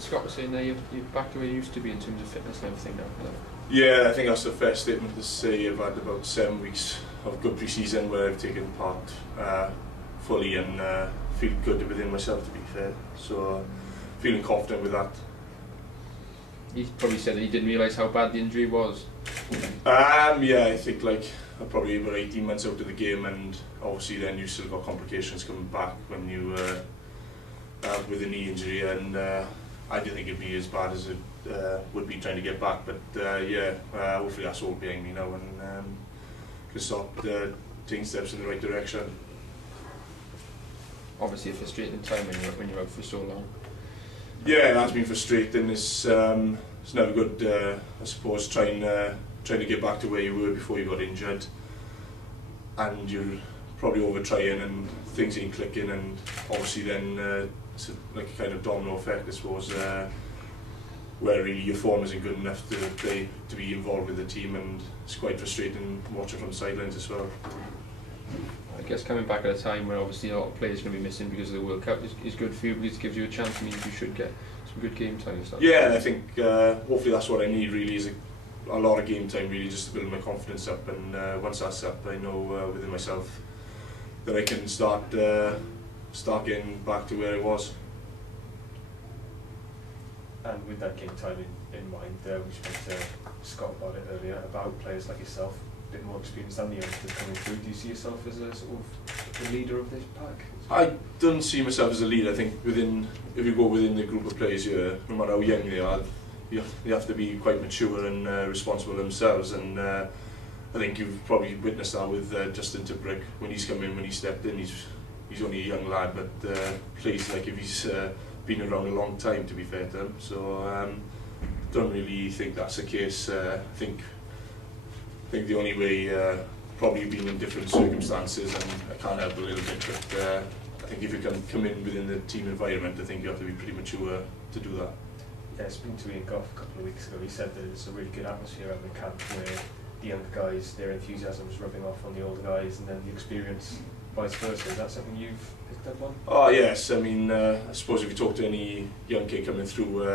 Scott was saying there, you're back to where you used to be in terms of fitness and everything now. Yeah, I think that's a fair statement to say. I've had about 7 weeks of good pre-season where I've taken part fully and feel good within myself, to be fair. So feeling confident with that. He probably said that he didn't realise how bad the injury was. Yeah, I think like I'm probably about 18 months out of the game, and obviously then you still got complications coming back when you with a knee injury, and I didn't think it'd be as bad as it would be trying to get back, but yeah, hopefully that's all behind me now and can start taking steps in the right direction. Obviously a frustrating time when you're out for so long. Yeah, it has been frustrating. It's never good, I suppose, trying to get back to where you were before you got injured, and you're probably over trying and things ain't clicking, and obviously then it's like a kind of domino effect, I suppose, where really your form isn't good enough to be involved with the team, and it's quite frustrating watching from the sidelines as well. I guess coming back at a time where obviously a lot of players are going to be missing because of the World Cup is good for you, because it gives you a chance. I mean, you should get some good game time and stuff. Yeah, I think hopefully that's what I need really, is a lot of game time really, just to build my confidence up, and once that's up, I know within myself that I can start getting back to where I was. And with that game time in mind, we spoke to Scott about it earlier, about players like yourself, a bit more experience than the youngsters coming through. Do you see yourself as a sort of a leader of this pack? I don't see myself as a leader. I think if you go within the group of players here, no matter how young they are, you have to be quite mature and responsible themselves, and I think you've probably witnessed that with Justin Tibrick. When he's come in, when he stepped in, he's only a young lad, but plays like if he's been around a long time, to be fair to him. So don't really think that's the case. I think the only way, probably being in different circumstances, and I can't help a little bit, but I think if you can come in within the team environment, I think you have to be pretty mature to do that. Yeah, speaking to Ian Goff a couple of weeks ago, he said that it's a really good atmosphere at the camp where the younger guys, their enthusiasm is rubbing off on the older guys, and then the experience vice versa. Is that something you've picked up on? Oh yes, I mean, I suppose if you talk to any young kid coming through,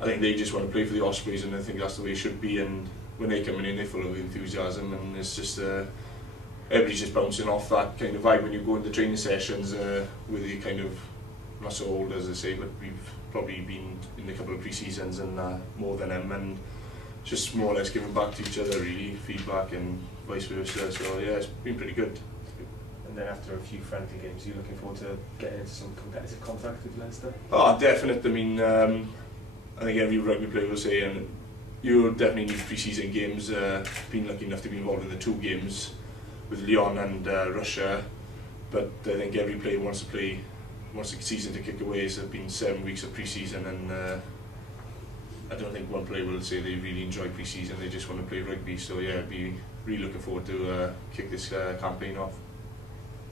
I think they just want to play for the Ospreys, and I think that's the way it should be, and when they're coming in, they're full of enthusiasm, and it's just everybody's just bouncing off that kind of vibe when you go into training sessions with the kind of, not so old as I say, but we've probably been in a couple of pre-seasons and more than them, and just more or less giving back to each other really, feedback and vice versa. So yeah, it's been pretty good. And then after a few friendly games, are you looking forward to getting into some competitive contact with Leinster? Oh, definitely. I mean, I think every rugby player will say, and you definitely need pre-season games. Been lucky enough to be involved in the 2 games with Lyon and Russia, but I think every player wants to play, wants the season to kick away. So it's been 7 weeks of pre-season, and I don't think one player will say they really enjoy pre-season. They just want to play rugby. So yeah, I'd be really looking forward to kick this campaign off.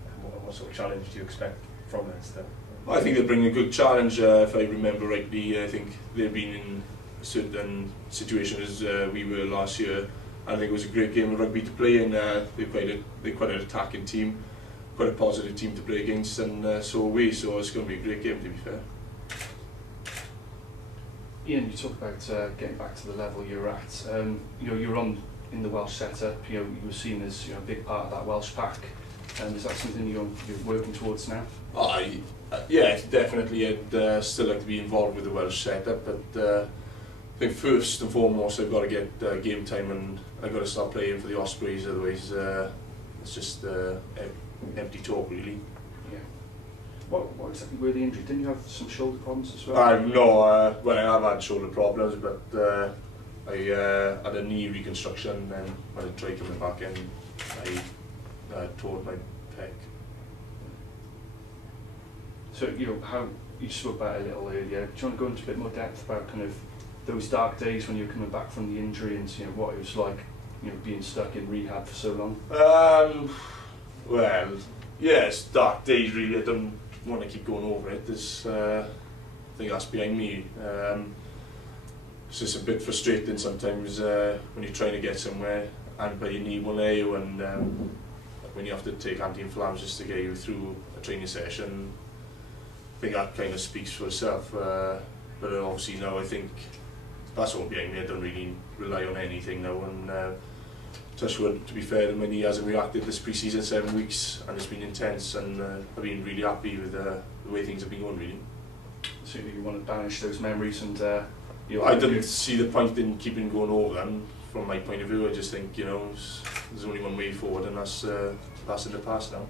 And what sort of challenge do you expect from Leinster? I think they'll bring a good challenge. If I remember rightly, I think they've been in a certain situation as we were last year. I think it was a great game of rugby to play, and they're quite an attacking team, quite a positive team to play against, and so are we. So it's going to be a great game, to be fair. Ian, you talk about getting back to the level you're at. You know, you're on in the Welsh setup. You know, you were seen as a big part of that Welsh pack. Is that something you're working towards now? Oh, yeah, definitely. I'd still like to be involved with the Welsh setup, but I think first and foremost I've got to get game time, and I've got to start playing for the Ospreys. Otherwise, it's just empty talk, really. Yeah. What exactly were the injury? Didn't you have some shoulder problems as well? No, well, I have had shoulder problems, but I had a knee reconstruction, and when I tried coming back in, I tore my pec. So, you know, how you spoke about it a little earlier. Do you want to go into a bit more depth about kind of those dark days when you were coming back from the injury, and what it was like, being stuck in rehab for so long? Well, yes, dark days really. I don't want to keep going over it. There's, I think that's behind me. It's just a bit frustrating sometimes when you're trying to get somewhere, and but your knee will air you, and when you have to take anti-inflammatories just to get you through a training session. I think that kind of speaks for itself. but obviously now I think that's all behind me. I don't really rely on anything now, and touch wood, to be fair, when he hasn't reacted this pre-season 7 weeks, and it's been intense, and I've been really happy with the way things have been going, really. So you want to banish those memories, and I didn't see the point in keeping going over them. From my point of view, I just think, you know, there's only one way forward, and that's in the past now.